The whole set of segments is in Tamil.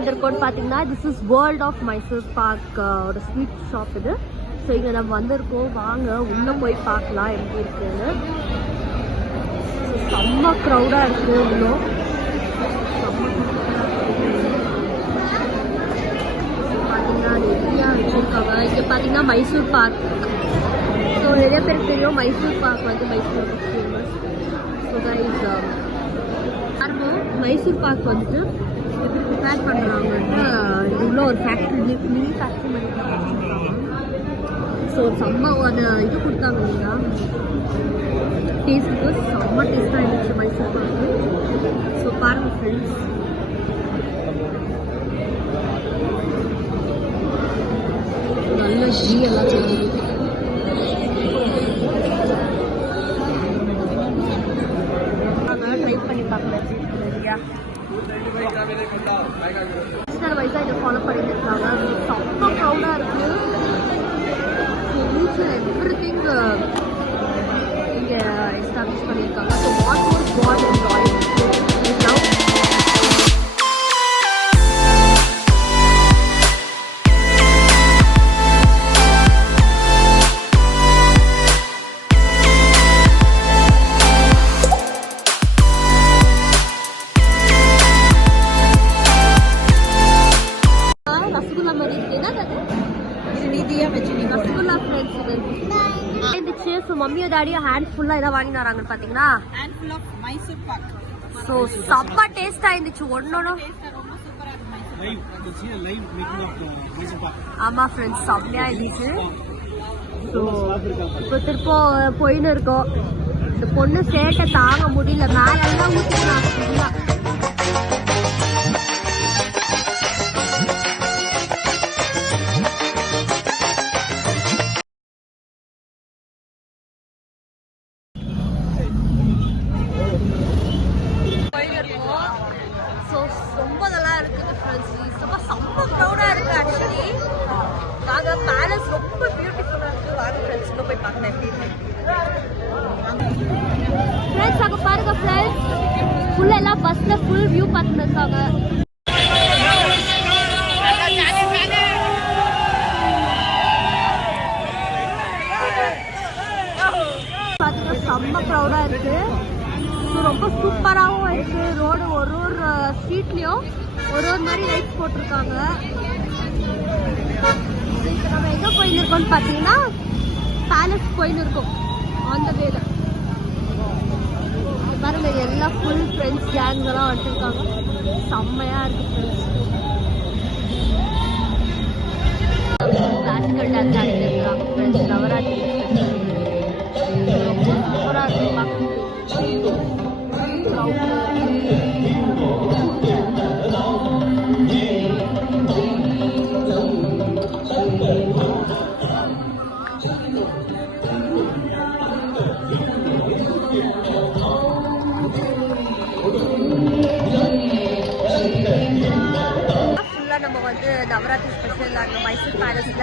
வந்திருக்கோம்னு பார்த்தீங்கன்னா this is world of Mysore pak ஒரு ஸ்வீட் ஷாப் இது. ஸோ இங்கே நம்ம வந்திருக்கோம், வாங்க உள்ளே போய் பார்க்கலாம் எப்படி இருக்குன்னு. செம்ம க்ரௌடாக இருக்குது இவ்வளோ. பார்த்தீங்கன்னா நிறையா வச்சுருக்காங்க. இங்கே பார்த்தீங்கன்னா மைசூர் பாக். ஸோ நிறைய பேருக்கு தெரியும் மைசூர் பாக் வந்து Mysore famous. So guys Mysore pak வந்துட்டு எப்படி ப்ரிப்பேர் பண்ணுறாங்கன்ட்டு இவ்வளோ ஒரு ஃபேக்ட்ரி மினி ஃபேக்ட்ரி மாதிரி வச்சுருக்காங்க. ஸோ செம்ம அந்த இது கொடுத்தாங்க இல்லையா, டேஸ்ட்டுக்கு செம்ம டேஸ்ட்டாக இருந்துச்சு மைசூர் பாக்கு. ஸோ பாருங்கள் ஃப்ரெண்ட்ஸ், நல்ல ஜீ எல்லாம் தெரியுது. ட்ரை பண்ணி பார்க்கலாம் இல்லையா. நேஷனல் வைஸாக இதை ஃபாலோ பண்ணிட்டு இருக்காங்க. செம்ம க்ரௌடாக இருக்குது. எவ்ரிதிங் இங்கே எஸ்டாப்ளிஷ் பண்ணியிருக்காங்க. So what was got in royal love. Rasgulla மாதிரி இருக்கு. என்ன ரசகுல்லா ஃப்ரெண்ட்ஸ் இருந்துச்சு. ஸோ மம்மியோ டாடியோ ஹேண்ட் ஃபுல்லாக இதாக வாங்கிட்டு வராங்கன்னு பார்த்தீங்கன்னா மைசூர் பாக். ஸோ செம்ம டேஸ்டாக இருந்துச்சு ஒன்னொன்னும். ஆமாம் ஃப்ரெண்ட்ஸ், செம்மையாக இருந்துச்சு. ஸோ இப்போ திருப்ப போயின்னு இருக்கோம். இந்த பொண்ணு சேட்டை தாங்க முடியல, மேலெல்லாம் ஊற்றிக்கலாம் ஃபுல்லாக. ஸோ ரொம்ப நல்லா இருக்குது ஃப்ரெண்ட்ஸ். செம்ம க்ரௌடாக இருக்குது. ஆக்சுவலி நாங்கள் பேலஸ் ரொம்ப பியூட்டிஃபுல்லாக இருக்குது. வாங்க ஃப்ரெண்ட்ஸ் உள்ள போய் பார்க்கலாம் எப்படி ஃப்ரெண்ட்ஸ். அங்கே பாருங்க ஃப்ரெண்ட்ஸ், ஃபுல்லாக எல்லாம் பஸ்ஸில் ஃபுல் வியூ பார்த்துட்டு இருக்காங்க. பார்த்தீங்கன்னா செம்ம க்ரௌடாக இருக்குது. ஸோ ரொம்ப சூப்பராகவும் இருக்குது. ரோடு ஒரு ஸ்ட்ரீட்லேயும் ஒரு மாதிரி லைட்ஸ் போட்டிருக்காங்க. இப்போ நம்ம எங்கே போயின்னு இருக்கோம்னு பார்த்தீங்கன்னா பேலஸ் போயின்னு இருக்கோம். அந்த வேலை பாருங்க, எல்லாம் ஃபுல் ஃப்ரெண்ட்ஸ் கேங்லாம் வந்துருக்காங்க. செம்மையாக இருக்குது ஃப்ரெண்ட்ஸ். கிளாசிக்கல் டான்ஸ் ஆடிட்டு இருக்காங்க ஃப்ரெண்ட்ஸ். நவராத்திரி ரொம்ப சூப்பராக இருக்குது பார்க்க. நம்ம வந்து நவராத்திரி ஸ்பெஷல் அங்கே மைசூர் பேலஸில்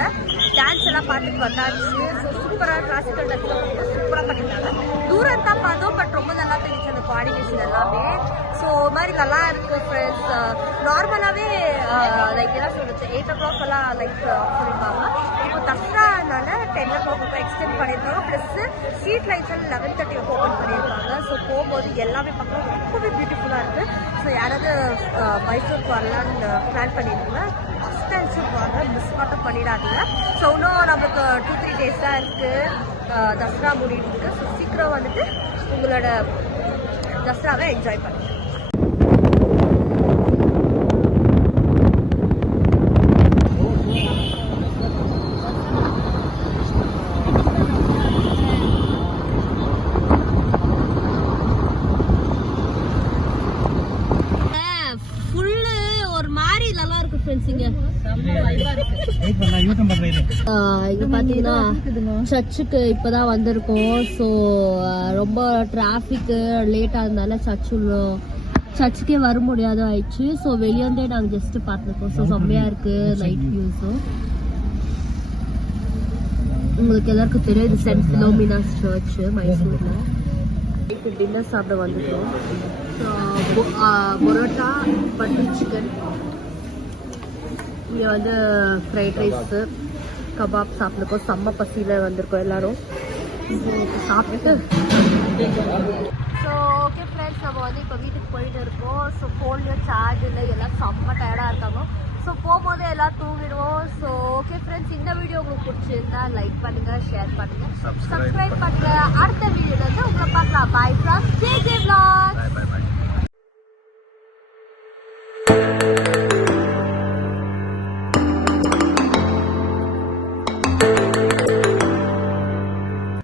டான்ஸ் எல்லாம் பார்த்துட்டு வந்தாச்சு. ஸோ சூப்பராக கிளாசிக்கல் டான்ஸ் சூப்பராக பண்ணியிருந்தாங்க. தூரம் தான் பார்த்தோம், பட் ரொம்ப நல்லா தெரிஞ்சு அந்த கோஆர்டினேஷன் எல்லாமே. ஸோ ஒரு மாதிரி நல்லா இருக்குது ஃப்ரெண்ட்ஸ். நார்மலாகவே லைக் என்ன சொல்லுச்சு 8 o'clock எல்லாம் லைக் ஆஃப் பண்ணியிருக்காங்க. இப்போ தசரானால 10 o'clock எக்ஸ்டெண்ட் பண்ணியிருக்காங்க. ப்ளஸ் ஸ்ட்ரீட் லைட்ஸ் எல்லாம் 11:30 ஓப்பன் பண்ணியிருக்காங்க. ஸோ போகும்போது எல்லாமே பார்க்க ரொம்பவே பியூட்டிஃபுல்லாக இருக்குது. ஸோ யாராவது மைசூருக்கு வரலான்னு பிளான் பண்ணியிருந்தீங்கன்னா ஃபஸ்ட் டைம் வாங்க, மிஸ் மட்டும் பண்ணிடாதீங்க. ஸோ இன்னும் நமக்கு 2-3 days தான் இருக்குது தசரா முடியுதுக்கு. ஸோ சீக்கிரம் வந்துட்டு உங்களோட தசராவை என்ஜாய் பண்ணுங்க. இங்க பாத்தீங்கன்னா சர்ச்சுக்கு இப்பதான் வந்திருக்கோம். ஸோ ரொம்ப டிராஃபிக்கு லேட் ஆனதுனால சர்ச்சுக்கே வர முடியாத ஆயிடுச்சு. ஸோ வெளியே நாங்கள் ஜஸ்ட் பார்த்துருக்கோம். ஸோ செம்மையா இருக்கு லைட் வியூஸும். உங்களுக்கு எல்லாருக்கும் தெரியும் இது சென்ட் பிலோமினாஸ் சர்ச் மைசூர்ல. இப்போ டின்னர் சாப்பிட வந்துட்டோம். பரோட்டா, பட்டர் சிக்கன், இங்கே வந்து ஃப்ரைட் ரைஸு கபாப் சாப்பிட்டுருக்கோம். செம்ம பசியில் வந்திருக்கோம் எல்லாரும். சாப்பிட்டுட்டு ஸோ ஓகே ஃப்ரெண்ட்ஸ், நம்ம வந்து இப்போ வீட்டுக்கு போயிட்டு இருக்கோம். ஸோ ஃபோன்லேயும் சார்ஜ் இல்லை, எல்லாம் செம்ம டயர்டாக இருக்காங்க. ஸோ போகும்போது எல்லாம் தூங்கிடுவோம். ஸோ ஓகே ஃப்ரெண்ட்ஸ், இந்த வீடியோ உங்களுக்கு பிடிச்சிருந்தா லைக் பண்ணுங்கள், ஷேர் பண்ணுங்கள், சப்ஸ்கிரைப் பண்ணுங்கள். அடுத்த வீடியோவில் வந்து உங்களை பார்க்கலாம். Bye from J